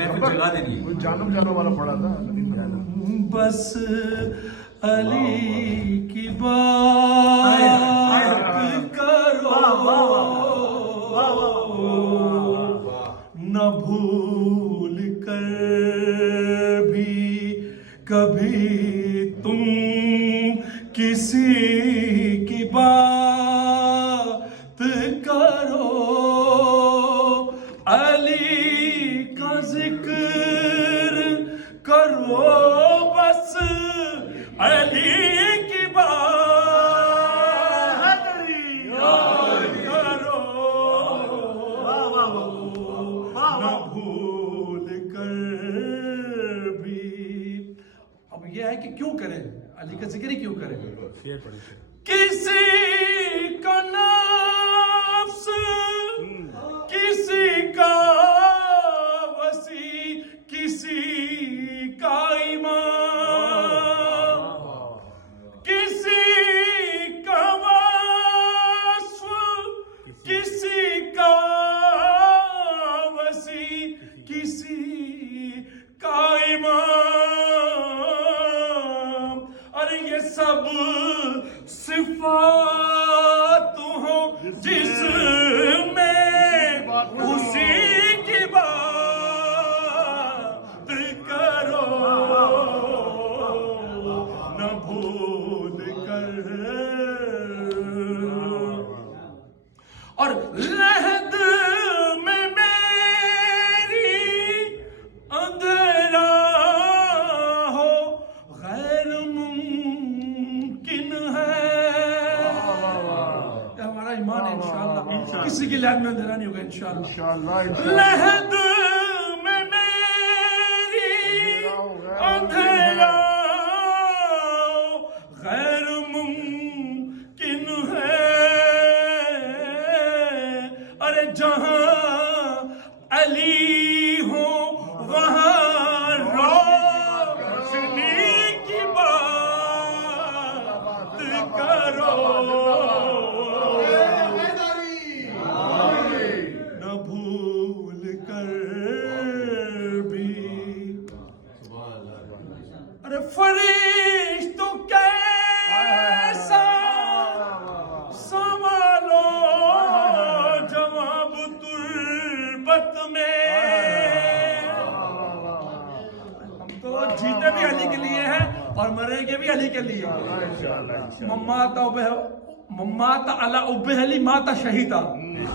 محفل جگا دینی ہے. جانم جانو والا پڑا تھا. بس علی کی بات کرو نہ بھول کر بھی کبھی تم کسی کی بات کرو. علی کا ذکر کرو بس علی کی بات کرو نہ بھول کر بھی. اب یہ ہے کہ کیوں کریں علی کا ذکر ہی کیوں کریں. کسی کا نفس کسی کا وسیع کسی کا ایمان کسی کا وصف کسی کا وسیع کسی کا ایمان. ارے یہ سب صفات ہوں جس میں اسی کی بات کرو نہ بھول کر. اور لحد میں میری اندھیرا ہو غیر ممکن ہے. یہ ہمارا ایمان ہے انشاءاللہ کسی کی لحد میں اندھیرا نہیں ہوگا انشاءاللہ. لحد میں میری اندھیرا غیر ممکن ہے. ارے جہاں علی ہو وہاں روشنی کی بات کرو نہ بھول کر بھی. ارے فرشتوں کیسا سنبھالو جواب تربت میں. ہم تو جیتے بھی علی کے لیے ہیں اور مریں گے بھی علی کے لیے. ممات علی اب علی ماتا شہیدہ.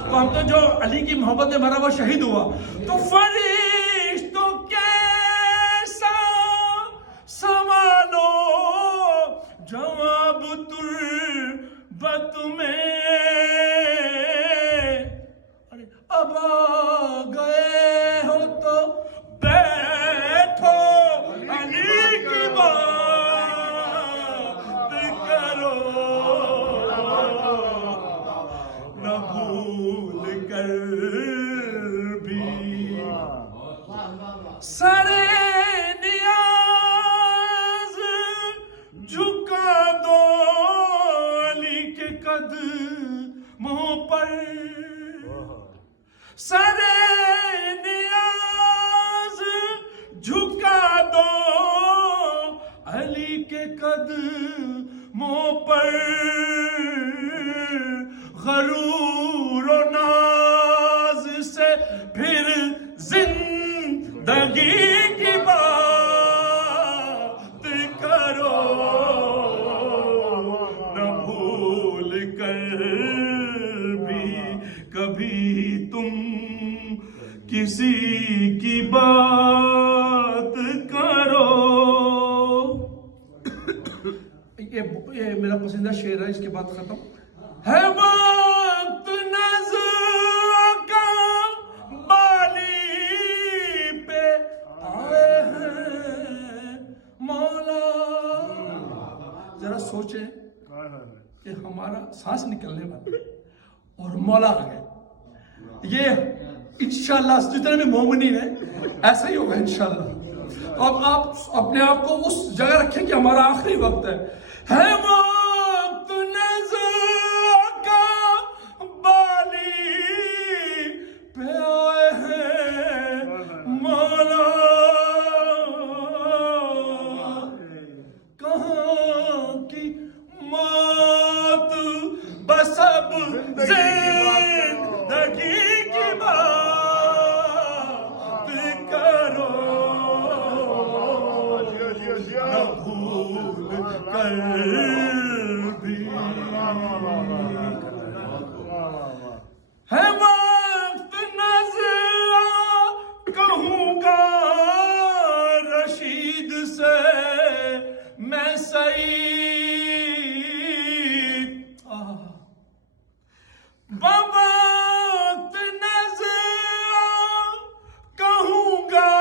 تو ہم تو جو علی کی محبت میں مرا وہ شہید ہوا. تو فرشتوں کیسا سنبھالو جواب تربت میں. اب آ گئے ہو تو بیٹھو علی کی بات کرو نہ بھول کر بھی. سرے نیاز جھکا دو علی کے قدموں پر. سرے نیاز جھکا دو علی کے قدموں پر. غرور و ناز سے پھر زندگی کی بات کرو نہ بھول کر بھی کبھی تم کسی کی بات کرو. یہ میرا پسندیدہ شعر ہے. اس کے بعد ختم ہے. وقت نظر کا بالی پہ آئے ہیں مولا. ذرا سوچیں کہ ہمارا سانس نکلنے والا اور مولا آ گئے. یہ انشاءاللہ جتنے بھی مومنین ہیں ایسا ہی ہوگا انشاءاللہ. تو اب آپ اپنے آپ کو اس جگہ رکھیں کہ ہمارا آخری وقت ہے. وقت نظر کا بالی پہ آئے ہیں مولا. کہوں گا رشید سے میں سعید بوقت نظر کہوں گا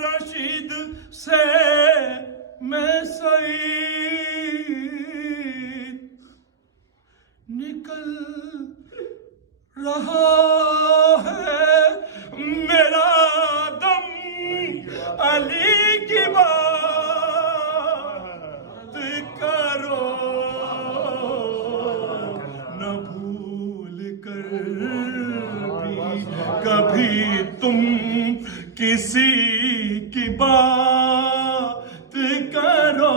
رشید سے میں سعید نکل رہا ہے میرا دم علی کی بات کرو نہ بھول کر بھی کبھی تم کسی کی بات کرو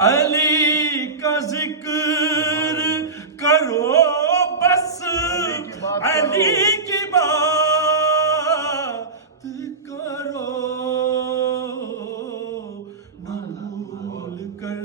علی کا ذکر کرو بس علی کی بات کرو نہ بھول کر